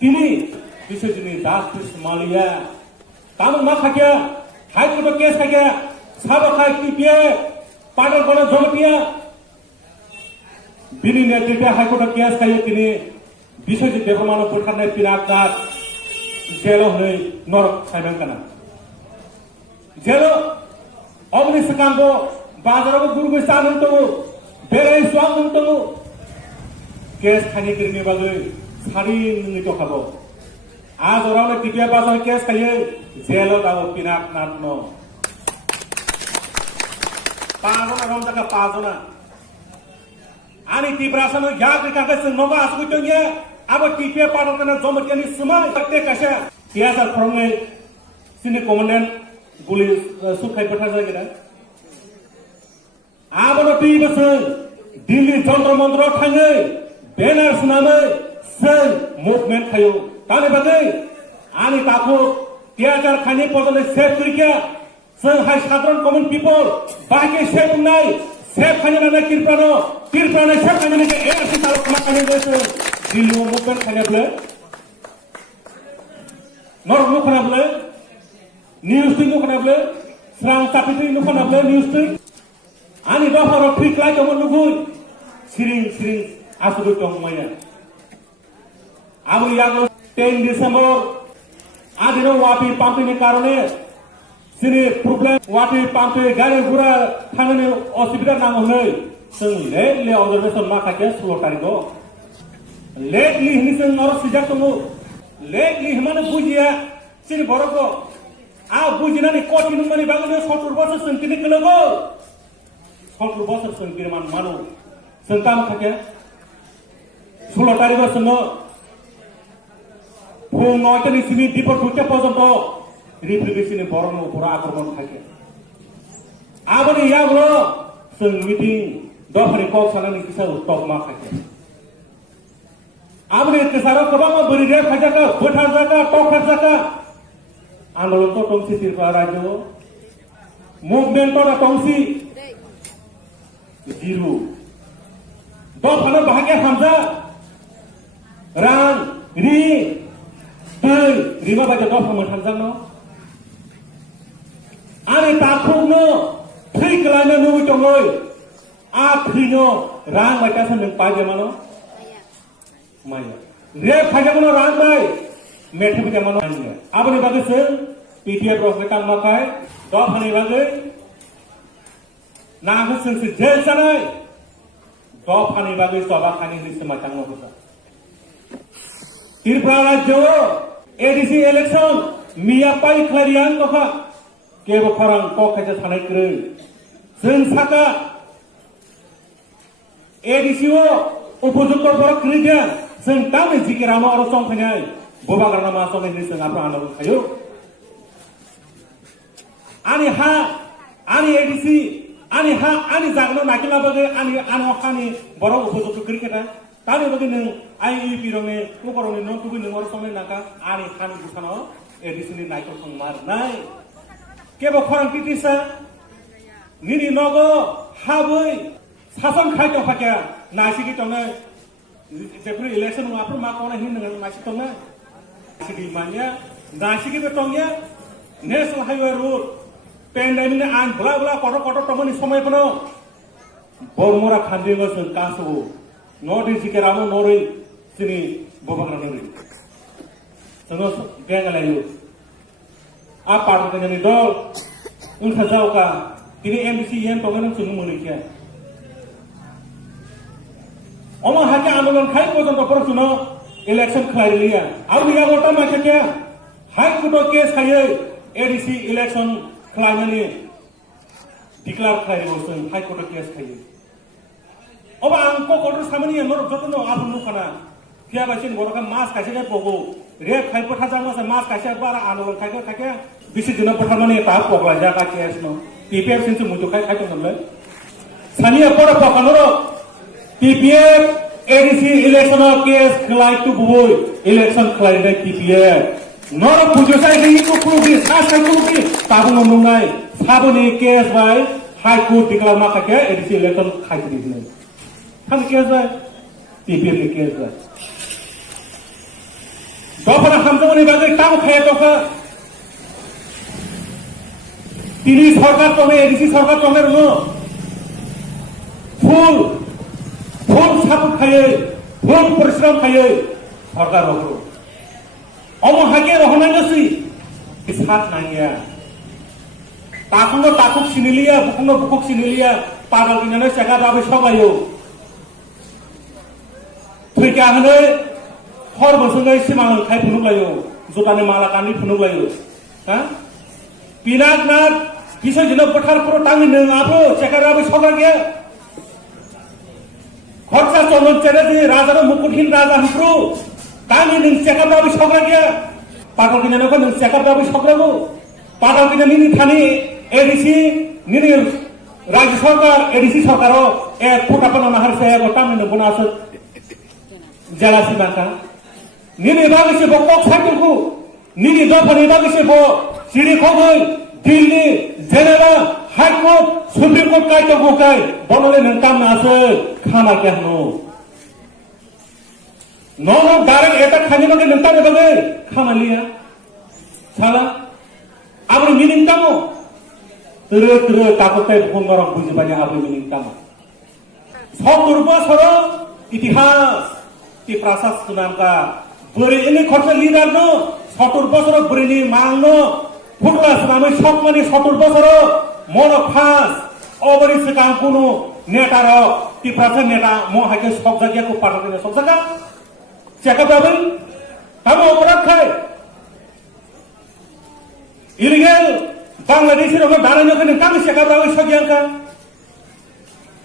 তিনি বিশ্বজনী জাস্টিস মালিয়া তামন মা থাকে হাইকোর্ট কেস থাকে সাবা খাই টিপিয়ে পাটল করে জমটিয়া বিনি নেতৃত্বে হাইকোর্ট কেস খাইয়ে তিনি বিশ্বজিৎ দেবমান বুখাरनाय पिनाकात जेल हनै नरक साइबां काना जेल अग्नि सकांबो बाजाराव गुरगु सानन तो बेराय स्वांग तो केस खानि गिरनि बागै सारि नङि दखाबो आज ओरावले टिपिया बाजार केस खायो जेल दाव पिनाकात न पाजना रमजाका पाजना ani tibrasano yak rikaka sing nova askutonya abo tipe padokana jomatiani semai takte kasha tiasa khrongne sini commandant guli sukhai patha jagera abono tui bosong dilli jantra mantra thangai banner sunamai sing movement khayo tani bagai ani tapo tiasa khani podole save kurikya sing hai sadron common people bake save nai save khani na kirpano kirpano save khani ke ARC talo kama khani desu dilli movement khani ble nor mu khana ble news tu mu khana ble srang tapitri mu khana ble news tu ani do horo ঠিক লাই তো মনুগুই সিরিং সিরিং আসুদু টংমায়া Abu ইয়াগো 10 December আদিনো ওয়াপি পাম্পিনি কারণে सिनि problem वाटी पाम्पे गाड़ी गुरा थांगने असुबिदा नांगौ नै जों लेटलि अबजारभेसन माखाके 16 तारिखआव लेटलि हिनि जों नर सिजाक दङ लेटलि हिमाने बुजिया सिनि बरको आ बुजिनानै कटिनु माने बागने 70 बছর सोंकिनि कलगो 70 बছর सोंकिनि मान मानो जों काम खाके 16 तारिखआव जों फुं 9टानि सिनि दिपर 2टा पर्यन्त रिप्लिकेशननि बरनो पुरा आक्रमण থাকে आबनि यागलो जों मिटिं दफानि कल सानानि किसा टक मा থাকে आबनि केसारो गोबां बोरिरे फाजाका बोथार जाका टक जाका आन्दोलन तो टंसि त्रिपुरा राज्य मुभमेन्ट तो टंसि जिरु दफानो बाहागे हामजा रां रि दै रिमा बाजे दफा मोनथामजानो आरे ताखौनो थैगलायनो नुबैदोंलै आ थैनो रां बायतासो नों पायजामानो माया रे फायजामानो रां बाय मेथे बिजामानो आनिया आबनि बागै जों पिटिएफ रखै तांमाखाय दफानि बागै नागो जोंसो जेल जानाय दफानि बागै सबाखानि हिसो मातांनो होता त्रिपुरा राज्य एडिसि इलेक्शन मिया पाइ खलारियान दफा केबो खरां कखायजा थानाय ग्रै जों साका एडिसिओ उपयुक्त बर क्रिया जों तामे जिकेरामा आरो संफैनाय बोबागारना मा समयनि जों आपरा आन्दोलन खायो आनि हा आनि एडिसि आनि हा आनि जागनो नाकिला बगे आनि अखानि बर उपयुक्त क्रिकेटा तामे बगे नों आईईपी रंने कुकरनि न कुबि नों आरो समय नाका आनि खानि गुसानो एडिसिनि नायखौ संमार नाय केबो खरां टिटिसा निनि नगो हाबै सासन खायतो फाके नासिगि तंने जेफ्रि इलेक्शन माफ्र मा कोना हिन नंग नासि तंने सिगि मानिया नासिगि बे तंया नेशनल हाईवे रोड पेन्डामिने आन भला भला कटो कटो तमनि समय पनो बरमरा खान्दिगो जों कासो नोदि जिकेरामो नोरै सिनि बोबाग्रा नोरै जोङो बेंगालायो आ पार्टी दल उनखा जावका दिनै एमबिसि एन तंगन जों मोनैखे अमा हाके आन्दोलन खाय पर्यन्त परसुनो इलेक्शन खलायलिया आरो या गटा माखके हाई कोर्ट केस खायो एडिसि इलेक्शन खलायनानै डिक्लेयार खायो जों हाई कोर्ट केस खायो अब आं कोर्ट सामनि नर जतनो आबुन नुखाना किया बासिन बरका मास कासे पगो रे खाय पथा जामो मास कासे बारा आन्दोलन खायके खाके बिसि दिन पठामाने ता पगला जाका केस न पीपीएफ सिन मुतु खाय खायतो नले सानिया पर पकानो पीपीएफ एडिसि इलेक्शन केस खलाय तु बुय इलेक्शन खलाय दे पीपीएफ नर पुजसाय नि को पुरुबि सासाय कुबि ताबु नंनाय साबनि केस बाय हाई कोर्ट डिक्लेयार माखाके एडिसि इलेक्शन खायति दिनै थां केस बाय पीपीएफ नि केस बाय দফানা হামজমানি বাগে টাও খায় দফা তিনি সরকার তমে এডিসি সরকার তমের ফুল ফুল সাপোর্ট খায়ে ফুল পরিশ্রম খায়ে সরকার হবো অম হাগে রহনাই গেছি সাত নাঙ্গিয়া তাকুনো তাকুক সিনিলিয়া বুকুনো বুকুক সিনিলিয়া পাগল কিনানে চেকা দাবি সবাইও थैका होनो हर बसंगै सिमां खाय फुनुलायो जुटानि माला कानि फुनुलायो हा पिनाक ना किसे जनो पठार पुरो टांगि नङाबो चेकाराबो सगा गया खरचा चलन चेरे दि राजानो मुकुटहीन राजा हिप्रो टांगि नों चेकाराबो सगा गया पागल किनानो नों चेकाराबो सग्राबो पागल किनानि नि थानि एडिसि निनि राज्य सरकार एडिसि सरकारो ए फटापना नाहारसे गटामि नबनासो jalasi maka nini bagi se bokok sakilku nini dopani bagi se bo siri khogoi Delhi Geneva High Court Supreme Court kai to bokai bonole nangkam na ase khana kya no no direct eta khani mage nangkam ne bagai khana liya sala abri meaning tamo tere takotai bongorong buji banya abri meaning tamo sokurba soro itihas ती प्रासाद सुनाम का बरे इने खर्च leader no 70 बছর बरेनि मांगनो फुटला सुनामै सकमानि 70 बছर mono फास ओबरि सकाम कुनो नेटा र ती प्रासाद नेटा मो हाके सब जग्गा को पाटो सब जग्गा चेक बाबै हम अपराध खाय इलीगल बांग्लादेशी रो दारानो कने काम चेक बाबै सगियांका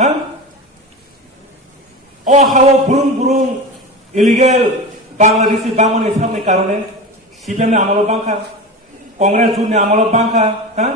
हा ओ हाव बुरुं illegal Bangladeshi bangun Islam ni karone CPM ne amalo bangka Congress june amalo bangka ha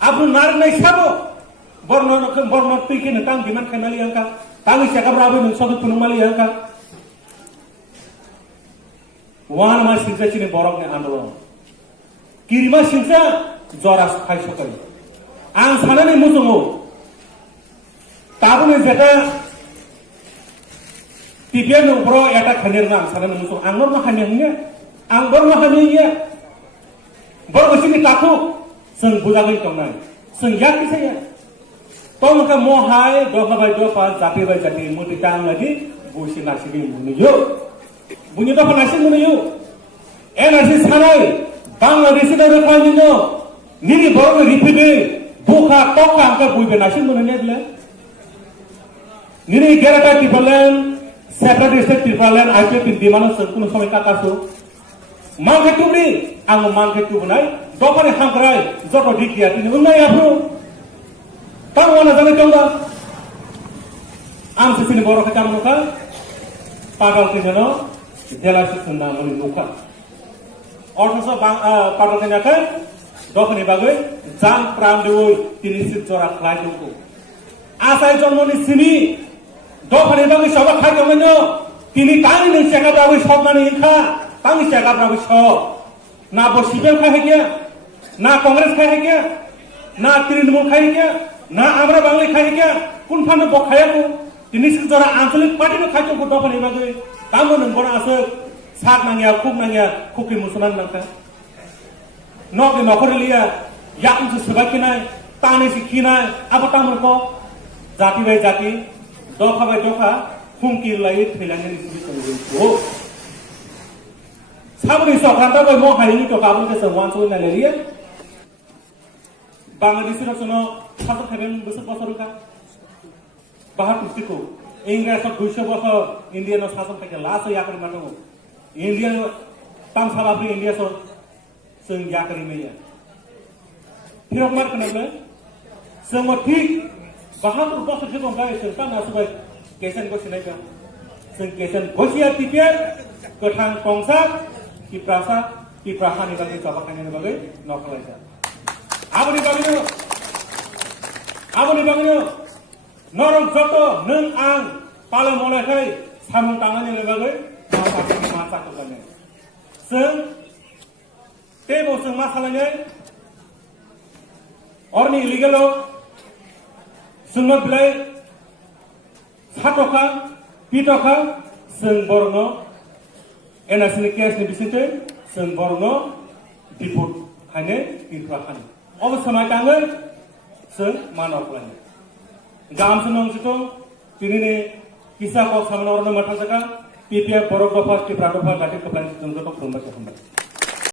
abu nar nai sabo borno pike ne tang diman khanali angka tangi chakab rabu ne sodu punumali angka wan ma sinsa chini borok ne andolon kirima sinsa joras khai sokai ang sanane musungo tabune jeta TPN bro eta khanir na sana musuh angor ma khaninya angor ma khaninya bor bosini taku seng bujagai tongnai seng yak saya tong ka mo hai do ka bai do pa jati bai jati muti tang lagi busi nasiri munuyo bunyi do pa nasiri munuyo nasi sanai Bangladeshi da rekwajino nini bor ripide buka toka angka buibe nasiri mununya dile nini gerata tipalen separate state triplan IPP di mana sekuno sampai kakasu mangke tubri ang mangke tubunai dopare hangrai joto dikia ini unai apro kamu wana jane tonga am sisini boro kecam nuka pagal kinano jela sisuna muni nuka ortoso bang pagal kinaka dopani bagai jam pram deoi tinisit jora klai tungku asai jomoni sini dopani bagi sabak khai tongno tini tani ning cheka bawi sobmani ikha tani cheka bawi sob na bo CPM khai hekya na Congress khai hekya na Trinamool khai hekya na amra bangla khai hekya kun phano bo khayako tini sil jora ancholik party no khai tongko dopani bagi tamo nang bora ase sak nangya khukki musunan nangka nok nokore liya yakum se sebakinai tani sikinai abo tamor ko jati bai jati doka bai doka humki lai thailange ni sisi ko sabri sokranta bai mo haini to kabul ke sangwan so na leria Bangladesh ro sono sato kheben bosor ka bahar pustiko Inggris 200 বছর Indian শাসন থেকে last ইয়াকরি মানো Indian tam sababri India so sing yakari meya phirok mar kanale semo thik bahadur bosor je gonga se ta na subai kesen ko sinai ka sing kesen gosia tipiar kothang kongsa ki prahani bagi sabakane bagai nokalai ja aboni bagino norong joto neng ang pala molai kai samung tangane bagai masa kene sing tebo sing masalahnya orni illegal sungno bilai satoka pitoka sing borno NRC ni case ni bisinte जों बरनो डिपुट खायनो infra खानो अबस्थामा काङो जों मानाव खालामो गामसे नंसितो तिनिने किसा को सामनावरनो मथा जका PPF बरक दफा टिप्रा दफा गाति कप्लाइन जों जतो खुमबाय